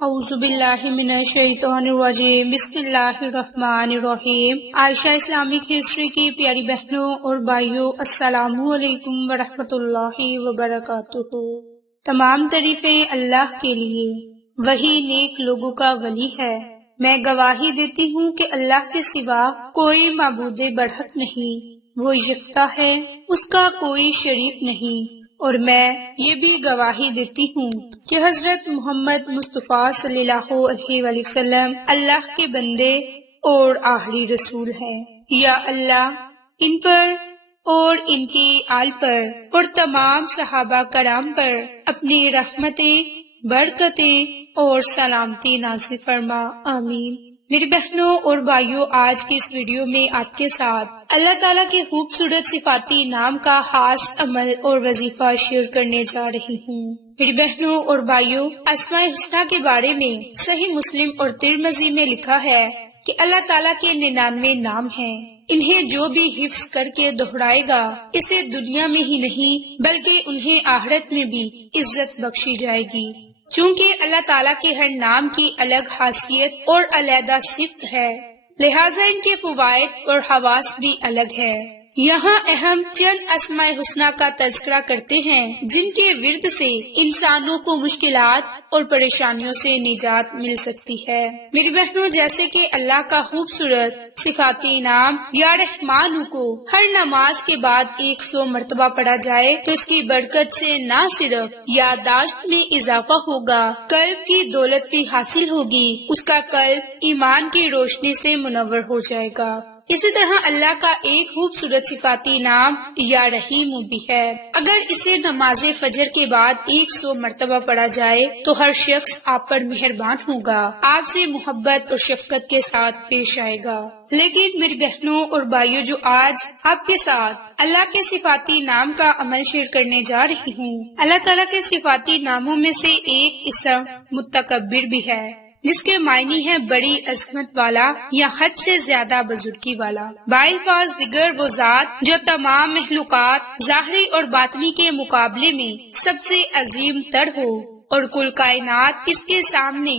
اعوذ باللہ من الشیطان الرجیم، بسم اللہ الرحمن الرحیم۔ عائشہ اسلامک ہسٹری کی پیاری بہنوں اور بھائیوں، السلام علیکم ورحمۃ اللہ وبرکاتہ۔ تمام تعریفیں اللہ کے لیے، وہی نیک لوگوں کا ولی ہے۔ میں گواہی دیتی ہوں کہ اللہ کے سوا کوئی معبود برحق نہیں، وہ یکتا ہے، اس کا کوئی شریک نہیں، اور میں یہ بھی گواہی دیتی ہوں کہ حضرت محمد مصطفیٰ صلی اللہ علیہ وآلہ وسلم اللہ کے بندے اور آخری رسول ہے۔ یا اللہ ان پر اور ان کے آل پر اور تمام صحابہ کرام پر اپنی رحمتیں، برکتیں اور سلامتی نازل فرما، آمین۔ میری بہنوں اور بھائیوں، آج کی اس ویڈیو میں آپ کے ساتھ اللہ تعالیٰ کے خوبصورت صفاتی نام کا خاص عمل اور وظیفہ شیئر کرنے جا رہی ہوں۔ میری بہنوں اور بھائیوں، اسماء الحسنیٰ کے بارے میں صحیح مسلم اور ترمذی میں لکھا ہے کہ اللہ تعالیٰ کے 99 نام ہیں، انہیں جو بھی حفظ کر کے دہرائے گا اسے دنیا میں ہی نہیں بلکہ انہیں آخرت میں بھی عزت بخشی جائے گی۔ چونکہ اللہ تعالیٰ کے ہر نام کی الگ خاصیت اور علیحدہ صفت ہے، لہٰذا ان کے فوائد اور خواص بھی الگ ہے۔ یہاں اہم چند اسماء الحسنیٰ کا تذکرہ کرتے ہیں جن کے ورد سے انسانوں کو مشکلات اور پریشانیوں سے نجات مل سکتی ہے۔ میری بہنوں، جیسے کہ اللہ کا خوبصورت صفاتی نام یا رحمان کو ہر نماز کے بعد 100 مرتبہ پڑھا جائے تو اس کی برکت سے نہ صرف یادداشت میں اضافہ ہوگا، قلب کی دولت بھی حاصل ہوگی، اس کا قلب ایمان کی روشنی سے منور ہو جائے گا۔ اسی طرح اللہ کا ایک خوبصورت صفاتی نام یا رحیم بھی ہے۔ اگر اسے نماز فجر کے بعد 100 مرتبہ پڑھا جائے تو ہر شخص آپ پر مہربان ہوگا، آپ سے محبت اور شفقت کے ساتھ پیش آئے گا۔ لیکن میری بہنوں اور بھائیوں، جو آج آپ کے ساتھ اللہ کے صفاتی نام کا عمل شیئر کرنے جا رہی ہوں، اللہ تعالیٰ کے صفاتی ناموں میں سے ایک اسم متکبر بھی ہے، جس کے معنی ہے بڑی عظمت والا یا حد سے زیادہ بزرگی والا۔ بالفاظ دیگر وہ ذات جو تمام مخلوقات ظاہری اور باطنی کے مقابلے میں سب سے عظیم تر ہو اور کل کائنات اس کے سامنے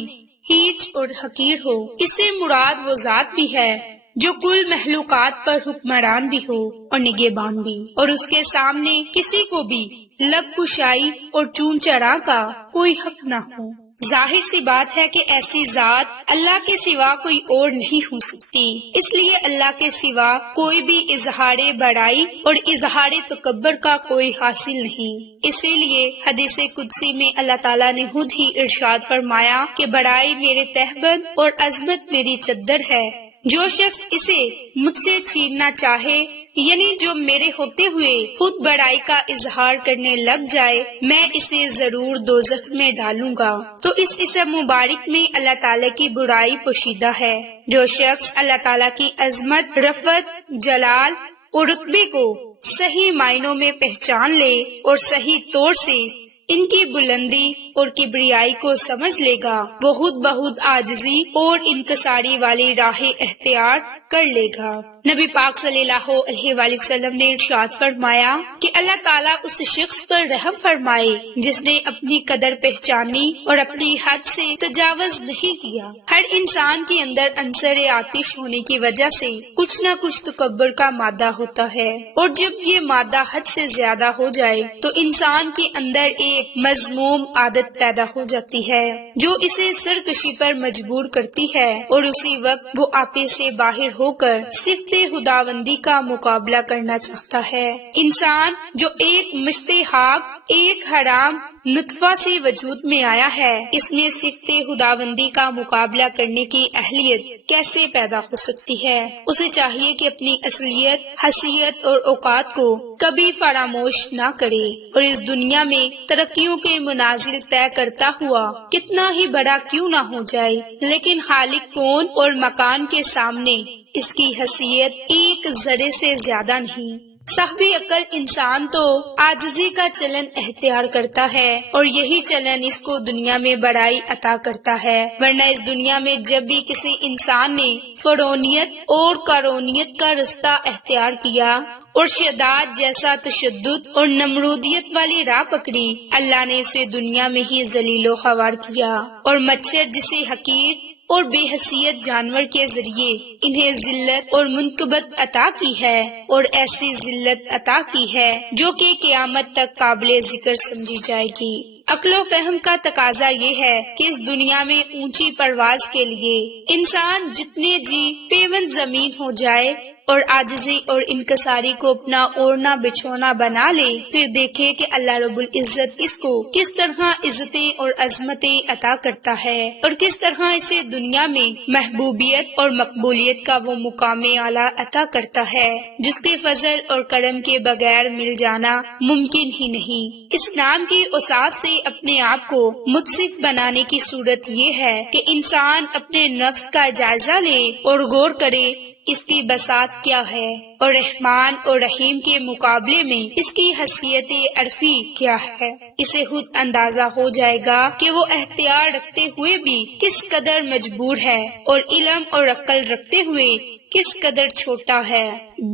ہیچ اور حقیر ہو۔ اس سے مراد وہ ذات بھی ہے جو کل مخلوقات پر حکمران بھی ہو اور نگہبان بھی، اور اس کے سامنے کسی کو بھی لب کشائی اور چون چڑھا کا کوئی حق نہ ہو۔ ظاہر سی بات ہے کہ ایسی ذات اللہ کے سوا کوئی اور نہیں ہو سکتی، اس لیے اللہ کے سوا کوئی بھی اظہار بڑائی اور اظہار تکبر کا کوئی حاصل نہیں۔ اسی لیے حدیث قدسی میں اللہ تعالیٰ نے خود ہی ارشاد فرمایا کہ بڑائی میرے تہبند اور عظمت میری چادر ہے، جو شخص اسے مجھ سے چھیننا چاہے، یعنی جو میرے ہوتے ہوئے خود بڑائی کا اظہار کرنے لگ جائے، میں اسے ضرور دوزخ میں ڈالوں گا۔ تو اس اسم مبارک میں اللہ تعالیٰ کی برائی پوشیدہ ہے۔ جو شخص اللہ تعالیٰ کی عظمت، رفعت، جلال اور رتبے کو صحیح معنوں میں پہچان لے اور صحیح طور سے ان کی بلندی اور کبریائی کو سمجھ لے گا، وہ خود بخود عاجزی اور انکساری والی راہ اختیار کر لے گا۔ نبی پاک صلی اللہ علیہ وآلہ وسلم نے ارشاد فرمایا کہ اللہ تعالیٰ اس شخص پر رحم فرمائے جس نے اپنی قدر پہچانی اور اپنی حد سے تجاوز نہیں کیا۔ ہر انسان کے اندر عنصر آتش ہونے کی وجہ سے کچھ نہ کچھ تکبر کا مادہ ہوتا ہے، اور جب یہ مادہ حد سے زیادہ ہو جائے تو انسان کے اندر ایک مذموم عادت پیدا ہو جاتی ہے جو اسے سرکشی پر مجبور کرتی ہے، اور اسی وقت وہ آپے سے باہر ہو کر صفت خداوندی کا مقابلہ کرنا چاہتا ہے۔ انسان جو ایک مشت خاک، ایک حرام نطفہ سے وجود میں آیا ہے، اس میں صفت خداوندی کا مقابلہ کرنے کی اہلیت کیسے پیدا ہو سکتی ہے؟ اسے چاہیے کہ اپنی اصلیت، حیثیت اور اوقات کو کبھی فراموش نہ کرے، اور اس دنیا میں ترقیوں کے منازل طے کرتا ہوا کتنا ہی بڑا کیوں نہ ہو جائے، لیکن خالق کون اور مکان کے سامنے اس کی حیثیت ایک ذرے سے زیادہ نہیں۔ صاحب عقل انسان تو عاجزی کا چلن اختیار کرتا ہے، اور یہی چلن اس کو دنیا میں بڑائی عطا کرتا ہے، ورنہ اس دنیا میں جب بھی کسی انسان نے فرعونیت اور قارونیت کا رستہ اختیار کیا اور شداد جیسا تشدد اور نمرودیت والی راہ پکڑی، اللہ نے اسے دنیا میں ہی ذلیل و خوار کیا، اور مچھر جسے حقیر اور بے حیثیت جانور کے ذریعے انہیں ذلت اور منقبت عطا کی ہے، اور ایسی ذلت عطا کی ہے جو کہ قیامت تک قابل ذکر سمجھی جائے گی۔ عقل و فہم کا تقاضا یہ ہے کہ اس دنیا میں اونچی پرواز کے لیے انسان جتنے جی پیوند زمین ہو جائے اور عاجزی اور انکساری کو اپنا اوڑھنا بچھونا بنا لے، پھر دیکھے کہ اللہ رب العزت اس کو کس طرح عزتیں اور عظمتیں عطا کرتا ہے، اور کس طرح اسے دنیا میں محبوبیت اور مقبولیت کا وہ مقام اعلیٰ عطا کرتا ہے جس کے فضل اور کرم کے بغیر مل جانا ممکن ہی نہیں۔ اس نام کی اوصاف سے اپنے آپ کو متصف بنانے کی صورت یہ ہے کہ انسان اپنے نفس کا جائزہ لے اور غور کرے اس کی بساط کیا ہے، اور رحمان اور رحیم کے مقابلے میں اس کی حیثیت عرفی کیا ہے۔ اسے خود اندازہ ہو جائے گا کہ وہ اختیار رکھتے ہوئے بھی کس قدر مجبور ہے، اور علم اور عقل رکھتے ہوئے کس قدر چھوٹا ہے۔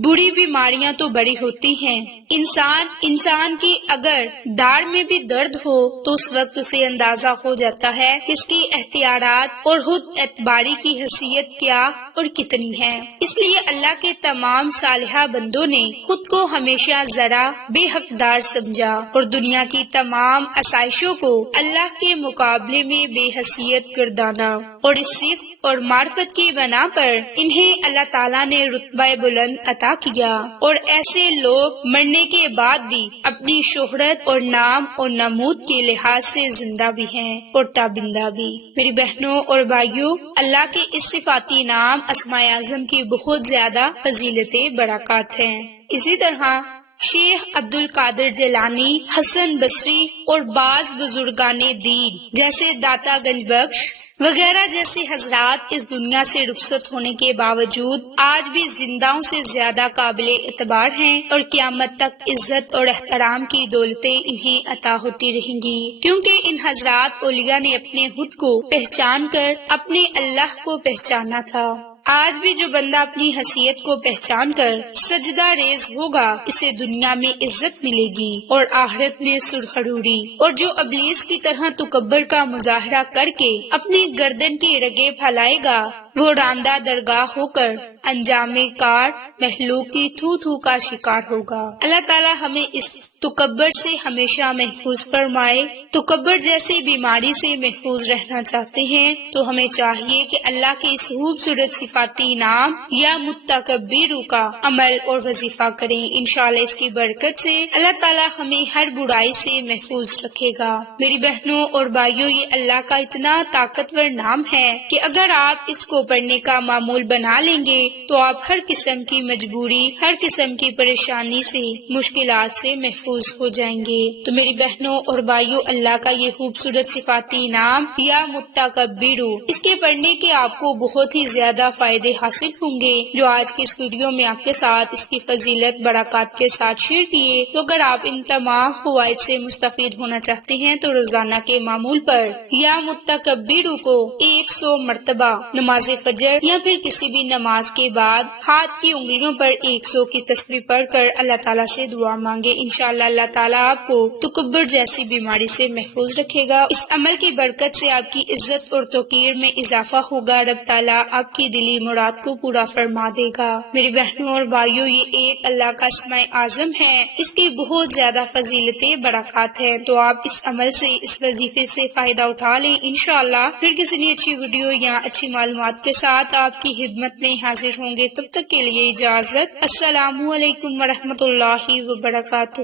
بری بیماریاں تو بڑی ہوتی ہیں، انسان کی اگر داڑھ میں بھی درد ہو تو اس وقت اسے اندازہ ہو جاتا ہے کہ اس کی اختیارات اور خود اعتباری کی حیثیت کیا اور کتنی ہے۔ اس لیے اللہ کے تمام صالحہ بندوں نے خود کو ہمیشہ ذرا بے حقدار سمجھا، اور دنیا کی تمام آسائشوں کو اللہ کے مقابلے میں بے حیثیت گردانا، اور اس صفت اور معرفت کی بنا پر انہیں اللہ تعالیٰ نے رتبہ بلند عطا کیا، اور ایسے لوگ مرنے کے بعد بھی اپنی شہرت اور نام اور نمود کے لحاظ سے زندہ بھی ہیں اور تابندہ بھی۔ میری بہنوں اور بھائیوں، اللہ کے اس صفاتی نام اسماء اعظم کی بہت زیادہ فضیلتیں برکات ہیں۔ اسی طرح شیخ عبد القادر جیلانی، حسن بصری اور بعض بزرگان دین جیسے داتا گنج بخش وغیرہ جیسے حضرات اس دنیا سے رخصت ہونے کے باوجود آج بھی زندہوں سے زیادہ قابل اعتبار ہیں، اور قیامت تک عزت اور احترام کی دولتیں انہیں عطا ہوتی رہیں گی، کیونکہ ان حضرات اولیاء نے اپنے خود کو پہچان کر اپنے اللہ کو پہچانا تھا۔ آج بھی جو بندہ اپنی حیثیت کو پہچان کر سجدہ ریز ہوگا، اسے دنیا میں عزت ملے گی اور آخرت میں سرخروری، اور جو ابلیس کی طرح تکبر کا مظاہرہ کر کے اپنی گردن کی رگیں پھیلائے گا، وہ راندہ درگاہ ہو کر انجام کار مخلوق کی تھو تھو کا شکار ہوگا۔ اللہ تعالی ہمیں اس تکبر سے ہمیشہ محفوظ فرمائے۔ تکبر جیسی بیماری سے محفوظ رہنا چاہتے ہیں تو ہمیں چاہیے کہ اللہ کے اس خوبصورت صفاتی نام یا متکبر کا عمل اور وظیفہ کریں۔ انشاءاللہ اس کی برکت سے اللہ تعالی ہمیں ہر برائی سے محفوظ رکھے گا۔ میری بہنوں اور بھائیوں، یہ اللہ کا اتنا طاقتور نام ہے کہ اگر آپ اس کو پڑھنے کا معمول بنا لیں گے تو آپ ہر قسم کی مجبوری، ہر قسم کی پریشانی سے، مشکلات سے محفوظ ہو جائیں گے۔ تو میری بہنوں اور بھائیوں، اللہ کا یہ خوبصورت صفاتی نام یا متکبر، اس کے پڑھنے کے آپ کو بہت ہی زیادہ فائدے حاصل ہوں گے، جو آج کی اس ویڈیو میں آپ کے ساتھ اس کی فضیلت برکات کے ساتھ شیئر کیے۔ تو اگر آپ ان تمام فوائد سے مستفید ہونا چاہتے ہیں تو روزانہ کے معمول پر یا متکبر کو 100 مرتبہ نماز فجر یا پھر کسی بھی نماز کے بعد ہاتھ کی انگلیوں پر 100 کی تسبیح پڑھ کر اللہ تعالیٰ سے دعا مانگے۔ انشاءاللہ اللہ تعالیٰ آپ کو تکبر جیسی بیماری سے محفوظ رکھے گا۔ اس عمل کی برکت سے آپ کی عزت اور توقیر میں اضافہ ہوگا۔ رب تعالیٰ آپ کی دلی مراد کو پورا فرما دے گا۔ میری بہنوں اور بھائیوں، یہ ایک اللہ کا اسماء اعظم ہے، اس کی بہت زیادہ فضیلتیں برکات ہیں، تو آپ اس عمل سے، اس وظیفے سے فائدہ اٹھا لیں۔ انشاءاللہ پھر کسی نئی اچھی ویڈیو یا اچھی معلومات کے ساتھ آپ کی خدمت میں حاضر ہوں گے۔ تب تک کے لیے اجازت۔ السلام علیکم ورحمۃ اللہ وبرکاتہ۔